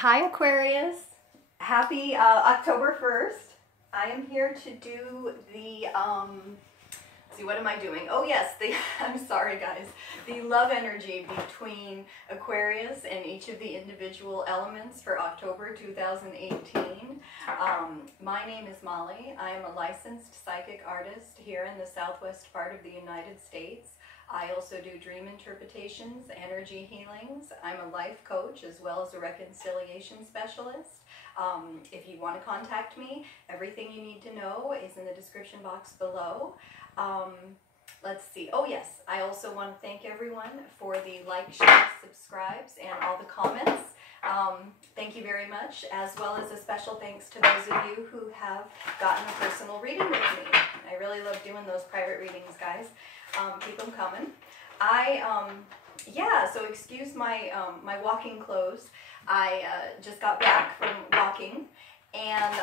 Hi Aquarius, happy October 1st. I am here to do the, see what am I doing? Oh yes, I'm sorry guys, the love energy between Aquarius and each of the individual elements for October 2018. My name is Molly. I am a licensed psychic artist here in the southwest part of the United States. I also do dream interpretations, energy healings. I'm a life coach as well as a reconciliation specialist. If you want to contact me, everything you need to know is in the description box below. Let's see. Oh yes, I also want to thank everyone for the like, shares, subscribes, and all the comments. Thank you very much, as well as a special thanks to those of you who have gotten a personal reading with me. I really love doing those private readings, guys. Keep them coming. Yeah, so excuse my my walking clothes. I just got back from walking, and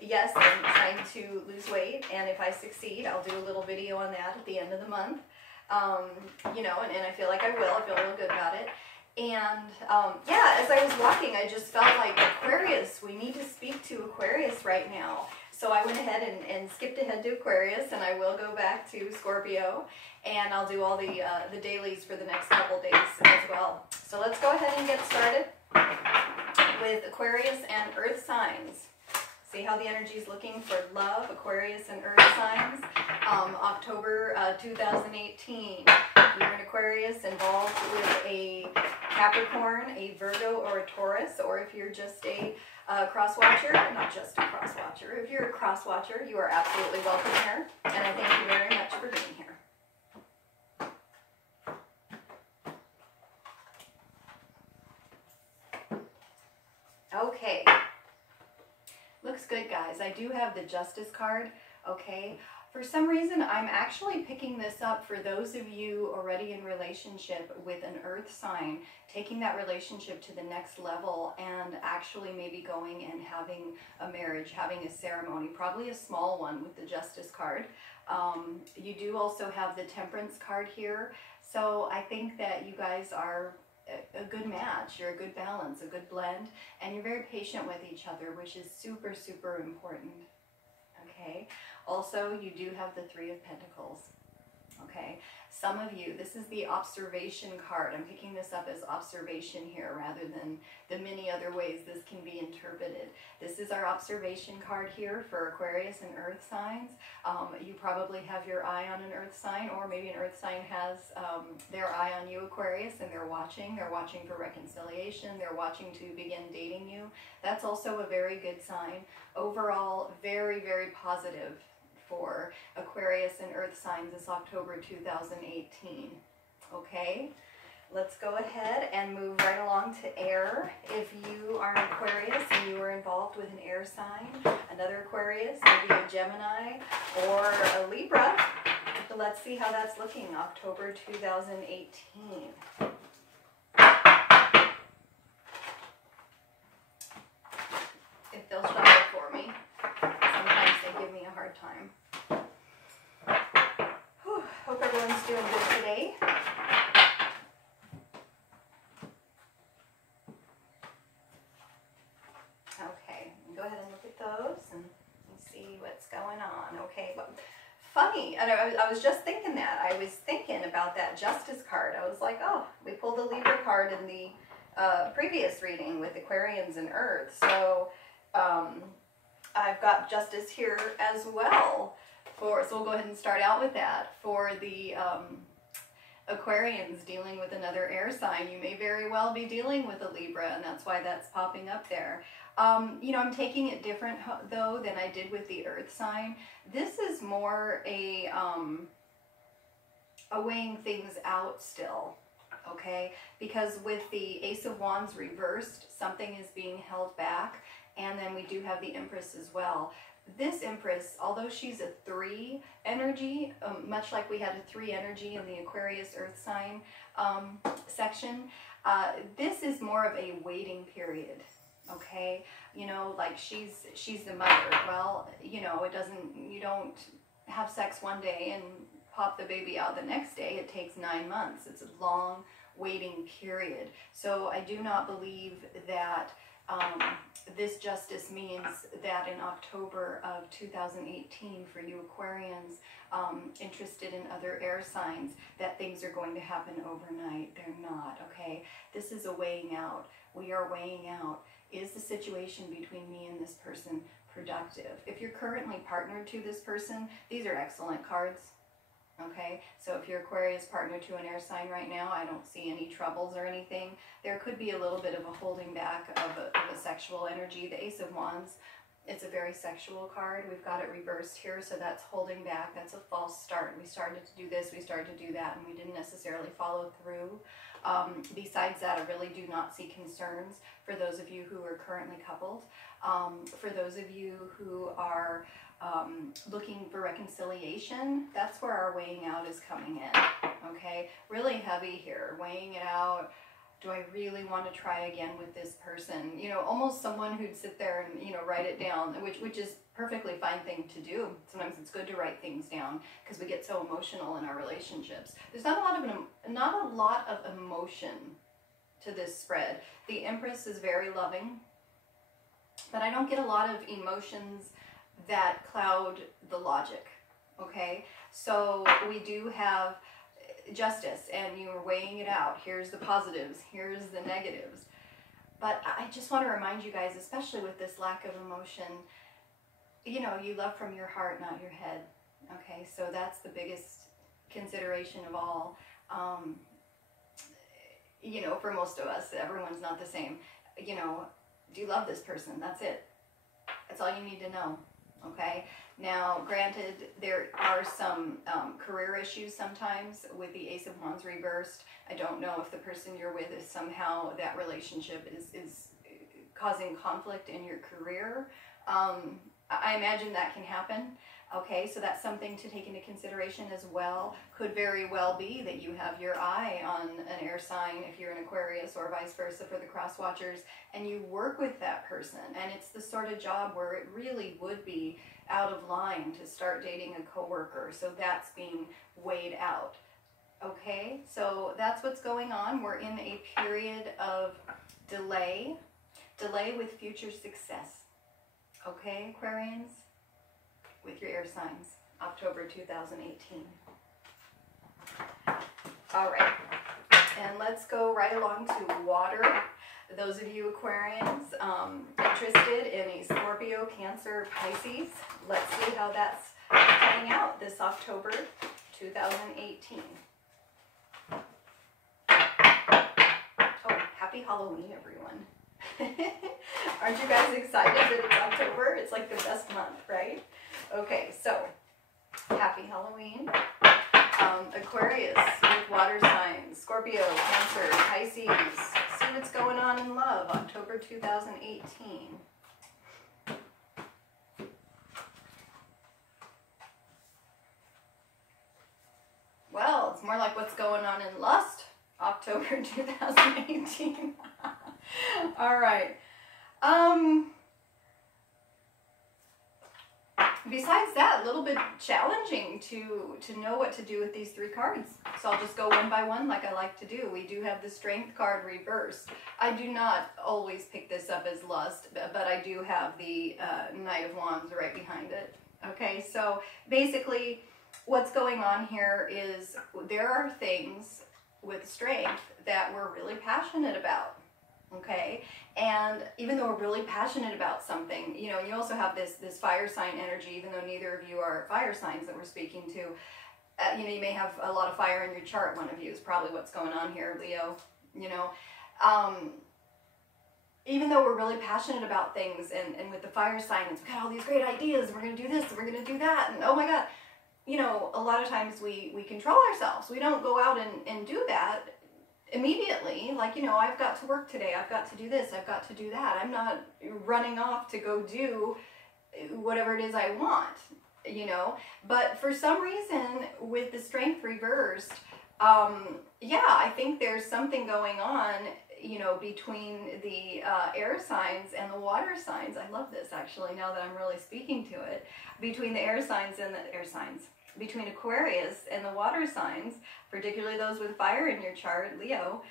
yes, I'm trying to lose weight, and if I succeed, I'll do a little video on that at the end of the month. You know, and I feel like I will. I feel real good about it. And yeah, as I was walking, I just felt like Aquarius, we need to speak to Aquarius right now. So I went ahead and skipped ahead to Aquarius, and I will go back to Scorpio, and I'll do all the dailies for the next couple days as well. So let's go ahead and get started with Aquarius and Earth signs. See how the energy is looking for love, Aquarius and Earth signs. October 2018. If you're an Aquarius involved with a Capricorn, a Virgo, or a Taurus, or if you're just a cross watcher, not just a cross watcher, if you're a cross watcher, you are absolutely welcome here, and I thank you very much for being here. Okay, looks good, guys. I do have the Justice card. Okay, for some reason I'm actually picking this up for those of you already in relationship with an Earth sign, taking that relationship to the next level and actually maybe going and having a marriage, having a ceremony, probably a small one with the Justice card. You do also have the Temperance card here, so I think that you guys are a good match. You're a good balance, a good blend, and you're very patient with each other, which is super, super important. Okay, also you do have the Three of Pentacles. Okay, some of you, this is the observation card. I'm picking this up as observation here rather than the many other ways this can be interpreted. This is our observation card here for Aquarius and Earth signs. You probably have your eye on an Earth sign, or maybe an Earth sign has their eye on you, Aquarius, and they're watching. They're watching for reconciliation. They're watching to begin dating you. That's also a very good sign. Overall, very, very positive for Aquarius and Earth signs this October 2018. Okay, let's go ahead and move right along to air. If you are an Aquarius and you are involved with an air sign, another Aquarius, maybe a Gemini or a Libra, so let's see how that's looking October 2018. If they'll shuffle for me. Sometimes they give me a hard time. Whew, hope everyone's doing good today. Okay, go ahead and look at those and see what's going on. Okay, but funny, and I was just thinking that. I was thinking about that Justice card. I was like, oh, we pulled the Libra card in the previous reading with Aquarians and Earth, so I've got Justice here as well. So we'll go ahead and start out with that. For the Aquarians dealing with another air sign, you may very well be dealing with a Libra, and that's why that's popping up there. You know, I'm taking it different though than I did with the Earth sign. This is more a weighing things out still. Okay, because with the Ace of Wands reversed, something is being held back. And then we do have the Empress as well. This Empress, although she's a 3 energy, much like we had a 3 energy in the Aquarius Earth sign section, this is more of a waiting period. Okay, you know, like she's the mother. Well, you know, you don't have sex one day and pop the baby out the next day. It takes 9 months. It's a long waiting period. So I do not believe that This justice means that in October of 2018, for you Aquarians interested in other air signs, that things are going to happen overnight. They're not, okay? This is a weighing out. We are weighing out. Is the situation between me and this person productive? If you're currently partnered to this person, these are excellent cards. Okay, so if you're Aquarius partner to an air sign right now, I don't see any troubles or anything. There could be a little bit of a holding back of a sexual energy. The Ace of Wands, it's a very sexual card. We've got it reversed here, so that's holding back. That's a false start. We started to do this, we started to do that, and we didn't necessarily follow through. Besides that, I really do not see concerns for those of you who are currently coupled. For those of you who are looking for reconciliation, that's where our weighing out is coming in, okay? Really heavy here, weighing it out. Do I really want to try again with this person? You know, almost someone who'd sit there and, you know, write it down, which is perfectly fine thing to do. Sometimes it's good to write things down because we get so emotional in our relationships. There's not a lot of emotion to this spread. The Empress is very loving, but I don't get a lot of emotions that cloud the logic, okay? So we do have justice, and you're weighing it out. Here's the positives, here's the negatives. But I just want to remind you guys, especially with this lack of emotion, you know, you love from your heart, not your head, okay? So that's the biggest consideration of all. You know, for most of us, everyone's not the same. You know, do you love this person? That's it. That's all you need to know. Okay, now granted, there are some career issues sometimes with the Ace of Wands reversed. I don't know if the person you're with is somehow, that relationship is causing conflict in your career. I imagine that can happen. Okay, so that's something to take into consideration as well. Could very well be that you have your eye on an air sign if you're an Aquarius, or vice versa for the cross watchers, and you work with that person, and it's the sort of job where it really would be out of line to start dating a coworker. So that's being weighed out. Okay, so that's what's going on. We're in a period of delay with future success. Okay, Aquarians? With your air signs, October 2018. All right, and let's go right along to water. Those of you Aquarians interested in a Scorpio, Cancer, Pisces, let's see how that's playing out this October 2018. Oh, happy Halloween, everyone. Aren't you guys excited that it's October? It's like the best month, right? Okay, so happy Halloween. Aquarius with water signs, Scorpio, Cancer, Pisces. See what's going on in love, October 2018. Well, it's more like what's going on in lust, October 2018. All right. Besides that, a little bit challenging to know what to do with these three cards. So I'll just go one by one like I like to do. We do have the Strength card reversed. I do not always pick this up as lust, but I do have the Knight of Wands right behind it. Okay, so basically what's going on here is there are things with Strength that we're really passionate about. Okay, and even though we're really passionate about something, you know, you also have this fire sign energy, even though neither of you are fire signs that we're speaking to. You know, you may have a lot of fire in your chart. One of you is probably what's going on here, Leo. You know, even though we're really passionate about things, and with the fire sign, we've got all these great ideas, we're going to do this, and we're going to do that, and oh my God, you know, a lot of times we control ourselves. We don't go out and do that immediately, like, you know, I've got to work today, I've got to do this, I've got to do that. I'm not running off to go do whatever it is I want, you know. But for some reason, with the Strength reversed, yeah, I think there's something going on, you know, between the air signs and the water signs. I love this, actually, now that I'm really speaking to it. Between the air signs and the air signs. Between Aquarius and the water signs, particularly those with fire in your chart, Leo,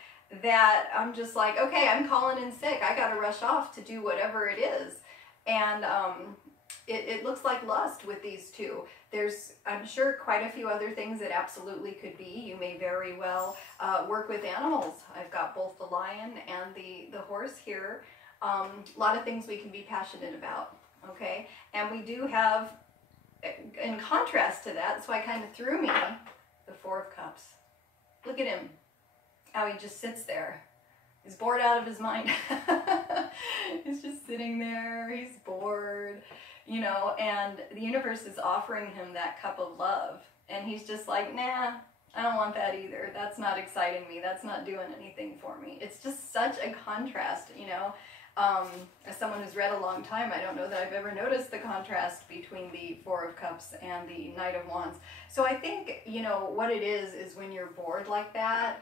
that I'm just like, okay, I'm calling in sick. I got to rush off to do whatever it is. And it looks like lust with these two. There's, I'm sure, quite a few other things that absolutely could be. You may very well work with animals. I've got both the lion and the horse here. A lot of things we can be passionate about, okay? And we do have, in contrast to that, that's why it kind of threw me, the Four of Cups. Look at him, how he just sits there. He's bored out of his mind. He's just sitting there, he's bored, you know, and the universe is offering him that cup of love. And he's just like, nah, I don't want that either. That's not exciting me. That's not doing anything for me. It's just such a contrast, you know. As someone who's read a long time, I don't know that I've ever noticed the contrast between the Four of Cups and the Knight of Wands. So I think, you know, what it is when you're bored like that,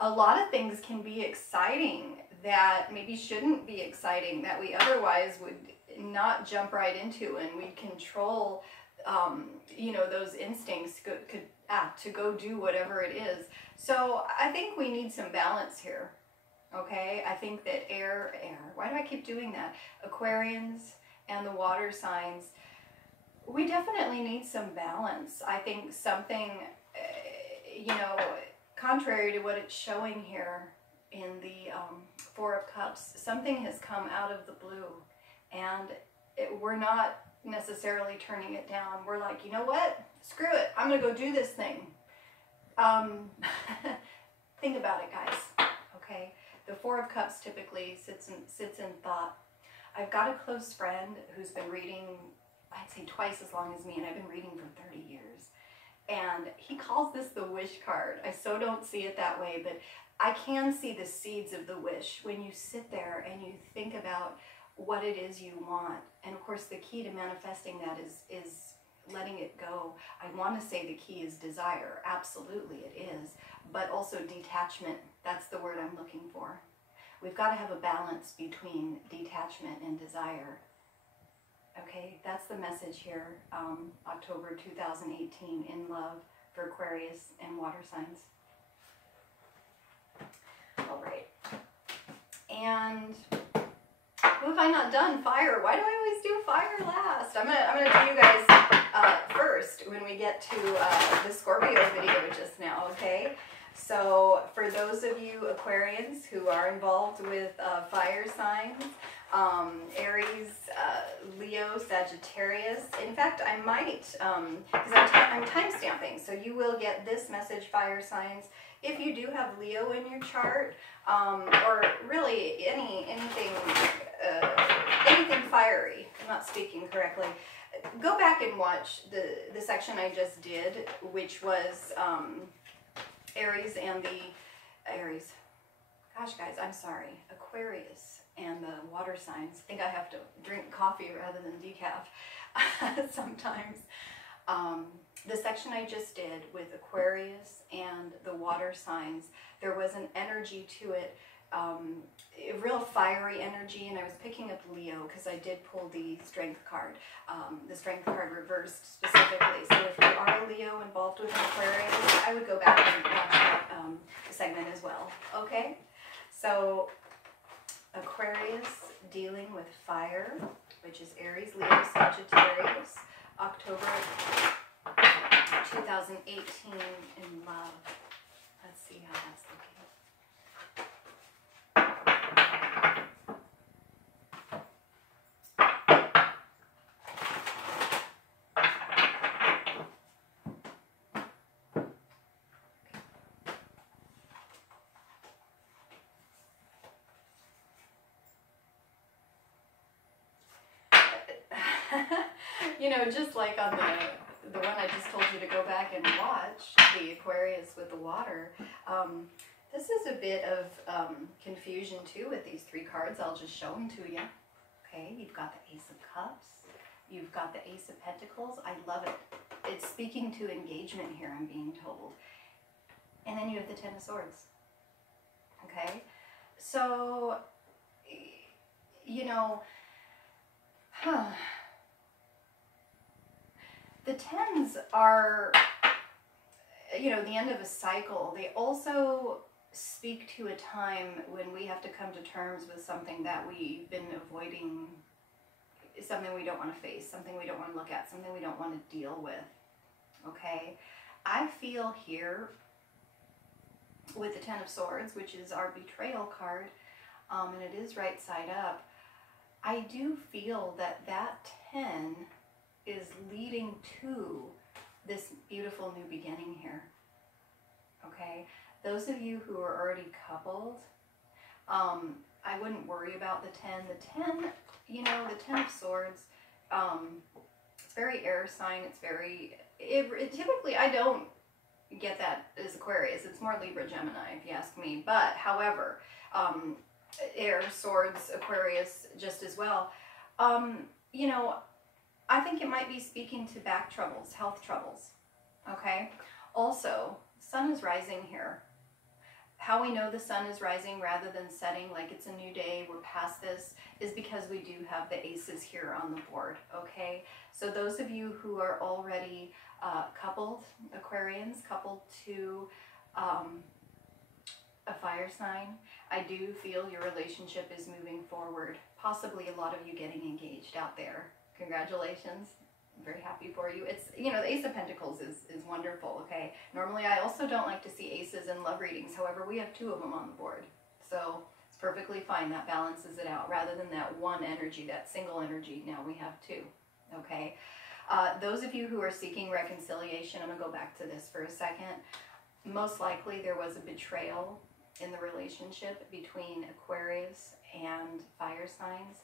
a lot of things can be exciting that maybe shouldn't be exciting, that we otherwise would not jump right into, and we control, you know, those instincts to go do whatever it is. So I think we need some balance here. Okay, I think that air, why do I keep doing that? Aquarians and the water signs, we definitely need some balance. I think something, you know, contrary to what it's showing here in the Four of Cups, something has come out of the blue, and we're not necessarily turning it down. We're like, you know what? Screw it. I'm going to go do this thing. Think about it, guys. Okay? The Four of Cups typically sits in thought. I've got a close friend who's been reading, I'd say twice as long as me, and I've been reading for 30 years. And he calls this the wish card. I so don't see it that way, but I can see the seeds of the wish when you sit there and you think about what it is you want. And of course, the key to manifesting that is letting it go. I want to say the key is desire. Absolutely it is. But also detachment. That's the word I'm looking for. We've got to have a balance between detachment and desire. Okay, that's the message here, October 2018, in love for Aquarius and water signs. All right. And what have I not done? Fire. Why do I always do fire last? I'm gonna do you guys first when we get to the Scorpio video just now, okay? So for those of you Aquarians who are involved with fire signs, Aries, Leo, Sagittarius. In fact, I might, because I'm time stamping, so you will get this message, fire signs, if you do have Leo in your chart, or really anything fiery. I'm not speaking correctly. Go back and watch the section I just did, which was Aries and the Aries. Gosh, guys, I'm sorry. Aquarius and the water signs. I think I have to drink coffee rather than decaf sometimes. The section I just did with Aquarius and the water signs, there was an energy to it, a real fiery energy, and I was picking up Leo because I did pull the Strength card, the Strength card reversed specifically. So if you are a Leo involved with an Aquarius, I would go back and watch that segment as well. Okay? So Aquarius dealing with fire, which is Aries, Leo, Sagittarius, October 2018 in love. Let's see how that's looking. You know, just like on the one I just told you to go back and watch, the Aquarius with the water, this is a bit of confusion too with these three cards. I'll just show them to you. Okay, you've got the Ace of Cups, you've got the Ace of Pentacles. I love it. It's speaking to engagement here, I'm being told. And then you have the Ten of Swords. Okay, so, you know, the tens are, you know, the end of a cycle. They also speak to a time when we have to come to terms with something that we've been avoiding, something we don't want to face, something we don't want to look at, something we don't want to deal with. Okay? I feel here with the Ten of Swords, which is our betrayal card, and it is right side up, I do feel that that 10 is leading to this beautiful new beginning here. Okay? Those of you who are already coupled, I wouldn't worry about the 10. The 10, you know, the 10 of Swords, it's very air sign. It's very, typically I don't get that as Aquarius. It's more Libra, Gemini, if you ask me. But, however, air, Swords, Aquarius just as well. You know, I think it might be speaking to back troubles, health troubles. Okay? Also, sun is rising here. How we know the sun is rising rather than setting, like it's a new day, we're past this, is because we do have the aces here on the board, okay? So those of you who are already coupled, Aquarians, coupled to a fire sign, I do feel your relationship is moving forward. Possibly a lot of you getting engaged out there. Congratulations. I'm very happy for you. It's, you know, the Ace of Pentacles is wonderful, okay? Normally, I also don't like to see aces in love readings. However, we have 2 of them on the board. So it's perfectly fine. That balances it out. Rather than that one energy, that single energy, now we have 2, okay? Those of you who are seeking reconciliation, I'm going to go back to this for a second. Most likely, there was a betrayal in the relationship between Aquarius and fire signs.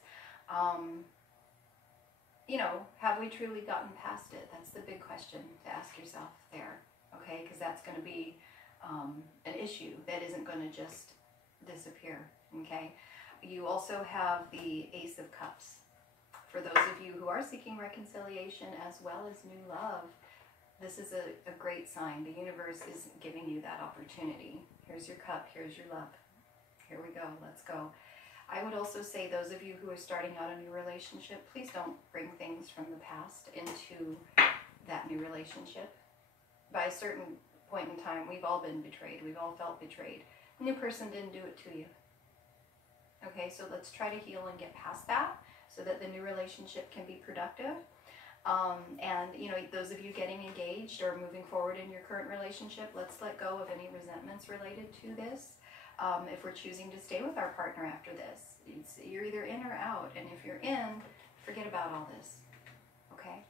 You know, have we truly gotten past it? That's the big question to ask yourself there, okay? Because that's going to be an issue that isn't going to just disappear, okay? You also have the Ace of Cups. For those of you who are seeking reconciliation as well as new love, this is a great sign. The universe is giving you that opportunity. Here's your cup, here's your love. Here we go, let's go. I would also say those of you who are starting out a new relationship, please don't bring things from the past into that new relationship. By a certain point in time, we've all been betrayed. We've all felt betrayed. The new person didn't do it to you. Okay, so let's try to heal and get past that so that the new relationship can be productive. And, you know, those of you getting engaged or moving forward in your current relationship, let's let go of any resentments related to this. If we're choosing to stay with our partner after this, you're either in or out. And if you're in, forget about all this, okay?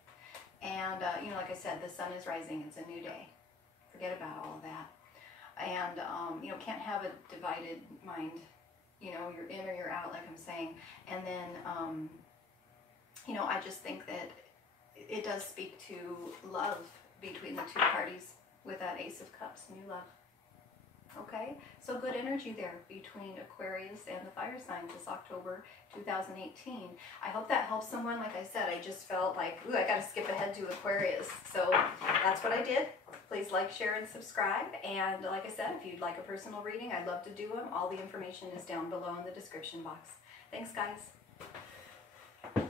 And, you know, like I said, the sun is rising. It's a new day. Forget about all of that. And, you know, can't have a divided mind. You know, you're in or you're out, like I'm saying. And then, you know, I just think that it does speak to love between the 2 parties with that Ace of Cups, new love. Okay, so good energy there between Aquarius and the fire signs this October 2018. I hope that helps someone. Like I said, I just felt like, ooh, I got to skip ahead to Aquarius. So that's what I did. Please like, share, and subscribe. And like I said, if you'd like a personal reading, I'd love to do them. All the information is down below in the description box. Thanks, guys.